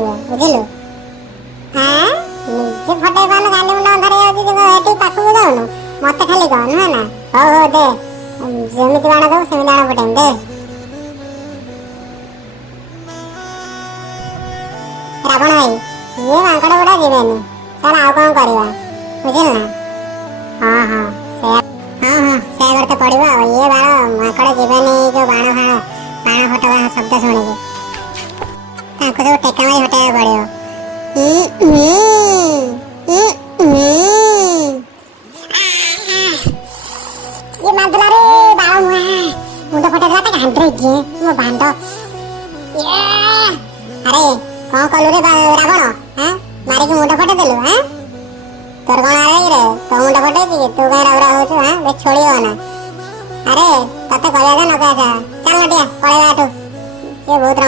ଯିବ ବୁଝିଲୁ। ହାଁ ନିଜେ ଫଟେଇ ପାରୁନୁ ଗାଣ୍ଡି ମୁଣ୍ଡ ଅନ୍ଧାର ହେଇଯାଉଛି ଯେ ଏଠି ପାଖକୁ ଯାଉନୁ ମତେ ଖାଲି କହ ନୁହେଁ ନା। ହଉ ହଉ ଦେ ଯେମିତି ବାଣ ଦବୁ ସେମିତି ବାଣ ଫଟେଇମି ଦେ। ରାବଣ ଭାଇ ଇଏ ମାଙ୍କଡ ଗୁଡା ଯିବେନି ଚାଲ ଆଉ କଣ କରିବା ବୁଝିଲୁ ନା। ହଁ ହଁ ସେଇଆ କରତେ ପଡିବ ଆଉ ଇଏ ବାଣ ମାଙ୍କଡ ଯିବେନି ଯୋଉ ବାଣ ଫଟକା ଶବ୍ଦ ଶୁଣିକି ତାଙ୍କୁ ସବୁ ଟେକା ମାରି ହଟେଇବାକୁ ପଡିବ। ଇଏ ମାରିଦେଲା ରେ ବାଳ ମୁଣ୍ଡ ଫଟେଇଦେଲା ତା ଗାଣ୍ଡିରେ କିଏ ମୋ ବାଣ୍ଡ। ଆରେ କଣ କଲୁ ରେ ରାବଣ ମାରିକି ମୁଣ୍ଡ ଫଟେଇଦେଲୁ। ତୋର କଣ ଆରେ ତୋ ମୁଣ୍ଡ ଫଟେଇଛି କି ତୁ କାଇଁ ରାଉରା ହଉଛୁ ବେ ଛୋଳିବ ନା। ଆରେ ତତେ କହିବା କଥା ନ କହିବା କଥା ଚାଲ ନଟିଆ ପଳେଇବା ଏଠୁ। ସିଏ ବହୁତ